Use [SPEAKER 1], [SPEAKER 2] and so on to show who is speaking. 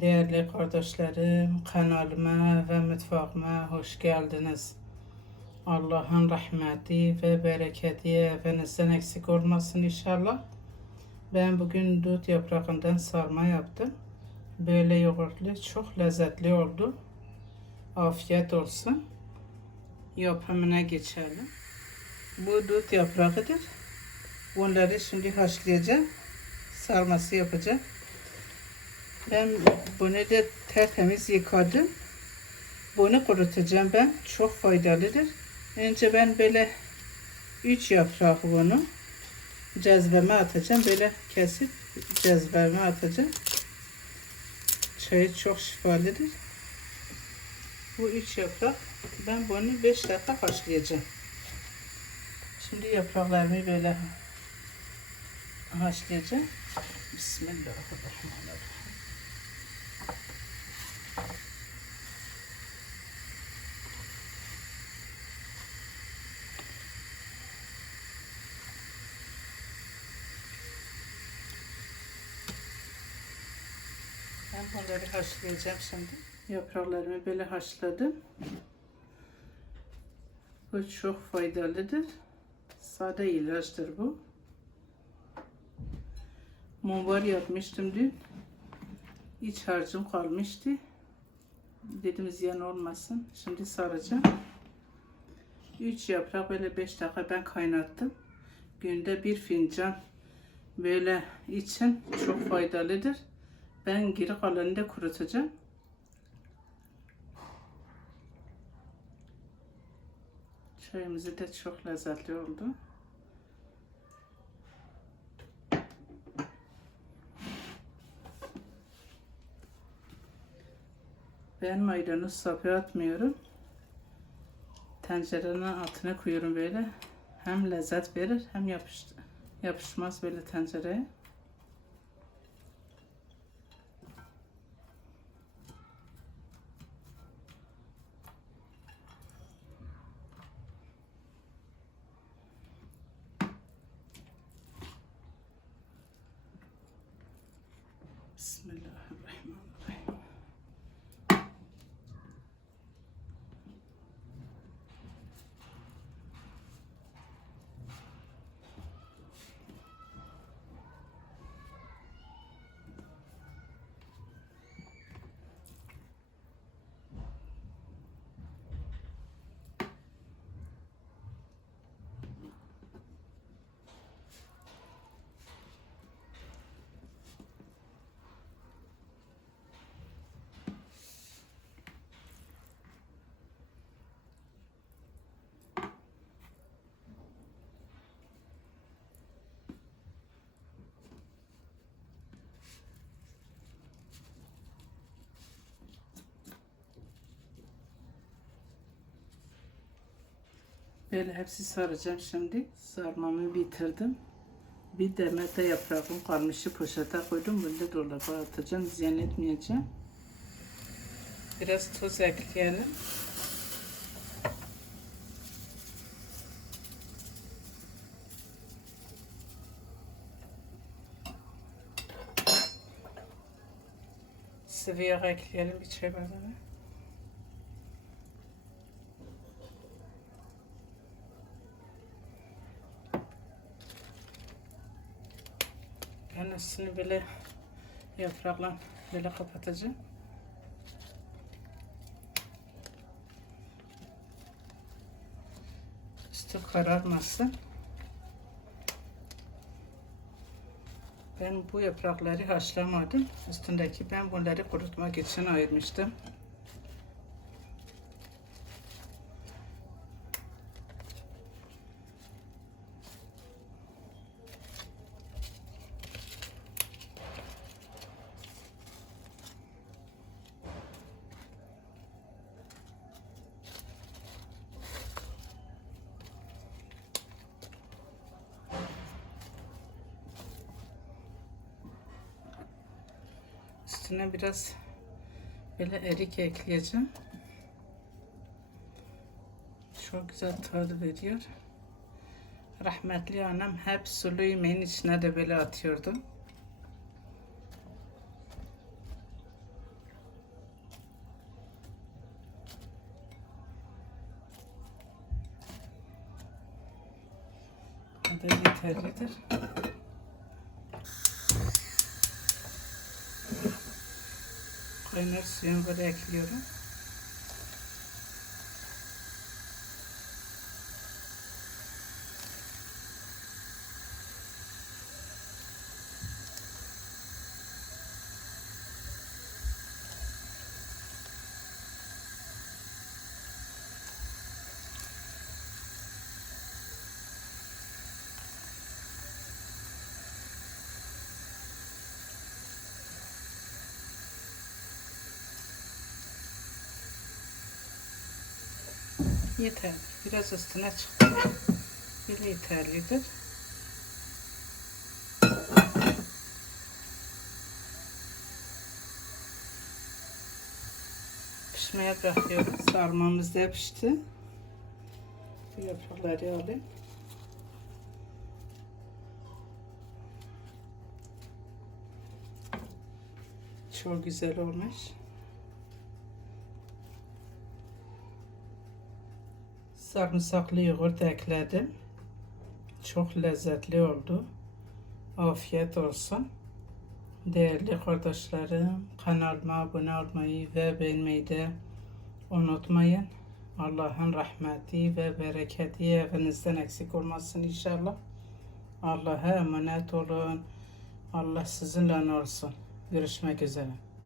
[SPEAKER 1] Değerli kardeşlerim, kanalıma ve mutfağıma hoş geldiniz. Allah'ın rahmeti ve bereketi evinizden eksik olmasın inşallah. Ben bugün dut yaprağından sarma yaptım. Böyle yoğurtlu, çok lezzetli oldu. Afiyet olsun. Yapımına geçelim. Bu dut yaprağıdır. Bunları şimdi haşlayacağım. Sarması yapacağım. Ben bunu da tertemiz yıkadım. Bunu kurutacağım ben. Çok faydalıdır. Önce ben böyle üç yaprağı bunu cezveme atacağım. Böyle kesip cezveme atacağım. Çayı çok şifalıdır. Bu üç yaprak. Ben bunu beş dakika haşlayacağım. Şimdi yapraklarımı böyle haşlayacağım. Bismillahirrahmanirrahim. Ben bunları haşlayacağım şimdi. Yapraklarımı böyle haşladım. Bu çok faydalıdır. Sade ilaçtır bu. Mumbar yapmıştım dün. İç harcım kalmıştı. Dedim ziyan olmasın. Şimdi saracağım. 3 yaprak böyle 5 dakika ben kaynattım. Günde bir fincan böyle için çok faydalıdır. Ben geri kalanını da kurutacağım. Çayımız da çok lezzetli oldu. Ben maydanoz sapı atmıyorum. Tencerenin altına koyuyorum böyle. Hem lezzet verir hem yapış, yapışmaz böyle tencereye. Bismillahirrahmanirrahim. Böyle hepsi saracağım şimdi. Sarmamı bitirdim. Bir de yaprağım kalmışı poşete koydum. Da dolaba atacağım. Ziyan etmeyeceğim. Biraz tuz ekleyelim. Sıvı yağ ekleyelim bir çay bardağı. Üstünü böyle yaprakla böyle kapatacağım. Üstü kararmasın. Ben bu yaprakları haşlamadım. Üstündeki ben bunları kurutmak için ayırmıştım. üstüne biraz böyle erik ekleyeceğim. Çok güzel tadı veriyor. Rahmetli annem hep sulu yemeğin içine de böyle atıyordu. Bu da yeterlidir. Kaynar suyunu buraya ekliyorum. Yeter. Biraz üstüne çıktı. Böyle yeterlidir. Pişmeye bırakıyorum. Sarmamız da pişti. Bu yaprakları alayım. Çok güzel olmuş. Sarımsaklı yoğurt ekledim. Çok lezzetli oldu. Afiyet olsun. Değerli kardeşlerim, kanalıma abone olmayı ve beğenmeyi de unutmayın. Allah'ın rahmeti ve bereketi evinizden eksik olmasın inşallah. Allah'a emanet olun. Allah sizinle olsun. Görüşmek üzere.